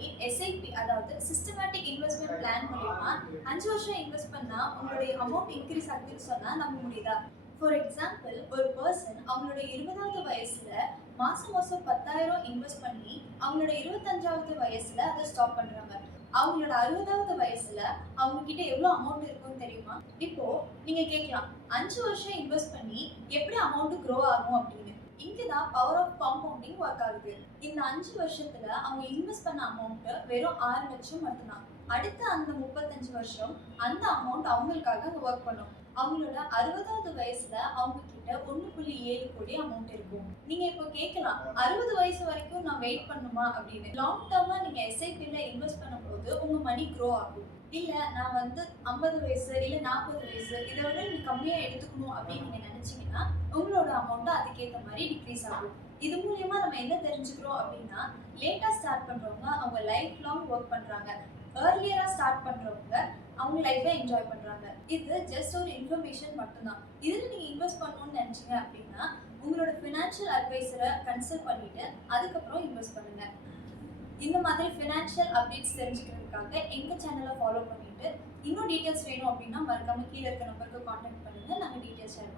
பண்ணி எஸ்ஐபி அதாவது systematic investment plan மூலியமா 5 வருஷம் இன்வெஸ்ட் பண்ணா உங்களுடைய அமௌண்ட் இன்க்ரீஸ் ஆகுதுன்னு சொன்னா நம்ப முடியுதா? ஃபார் எக்ஸாம்பிள் ஒரு பர்சன் அவங்களோட 20வது வயசுல மாசம் மாசம் 10,000 இன்வெஸ்ட் பண்ணி அவங்களோட 25வது வயசுல அதை ஸ்டாப் பண்றாங்க. அவங்களோட 60வது வயசுல அவங்க கிட்ட எவ்வளவு அமௌண்ட் இருக்கும்னு தெரியுமா? இப்போ நீங்க கேட்கலாம் 5 வருஷம் இன்வெஸ்ட் பண்ணி எப்படி அமௌண்ட் க்ரோ ஆகும் அப்படின்னு. இங்கதான் பவர் ஆஃப் காம்பவுண்டிங் ஒர்க் ஆகுது. இந்த 5 வருஷத்துல அவங்க இன்வெஸ்ட் பண்ண அமௌண்ட் வெறும் 6 லட்சம் மட்டும்தான். அடுத்த அந்த 35 வருஷம் அந்த அமௌண்ட் அவங்களுக்காக ஒர்க் பண்ணும். அவங்களோட 60வது வயசுல அவங்க கிட்ட 1.7 கோடி அமௌண்ட் இருக்கும். நீங்க இப்போ கேட்கலாம் 60 வயசு வரைக்கும் நான் வெயிட் பண்ணுமா அப்படின்னு. லாங் டர்மா நீங்க எஸ்ஐபில இன்வெஸ்ட் பண்ணும்போது உங்க மணி க்ரோ ஆகும். இல்ல நான் 50 வயசு இல்ல 40 வயசு இதை விட நீ கம்மியா எடுத்துக்கணும் அப்படின்னு நீங்க நினைச்சீங்கன்னா உங்களோட அமௌண்ட் அதுக்கேற்ற மாதிரி டிக்ரீஸ் ஆகும். இது மூலியமா நம்ம என்ன தெரிஞ்சுக்கிறோம் அப்படின்னா, லேட்டா ஸ்டார்ட் பண்றவங்க அவங்க லைஃப் லாங் ஒர்க் பண்றாங்க. ஏர்லியரா ஸ்டார்ட் பண்றவங்க அவங்க லைஃபை என்ஜாய் பண்றாங்க. இது ஜஸ்ட் ஒரு இன்ஃபர்மேஷன் மட்டும்தான். இதுல நீங்க இன்வெஸ்ட் பண்ணணும்னு நினைச்சீங்க அப்படின்னா உங்களோட ஃபினான்ஷியல் அட்வைசரை கன்சல்ட் பண்ணிட்டு அதுக்கப்புறம் இன்வெஸ்ட் பண்ணுங்க. இந்த மாதிரி ஃபினான்ஷியல் அப்டேட்ஸ் தெரிஞ்சுக்கிறதுக்காக எங்க சேனலை ஃபாலோ பண்ணிட்டு இன்னும் டீட்டெயில்ஸ் வேணும் அப்படின்னா மறக்காம கீழே இருக்க நம்பருக்கு கான்டாக்ட் பண்ணுங்க. நாங்கள் டீட்டெயில்ஸ் ஷேர் பண்ணுவோம்.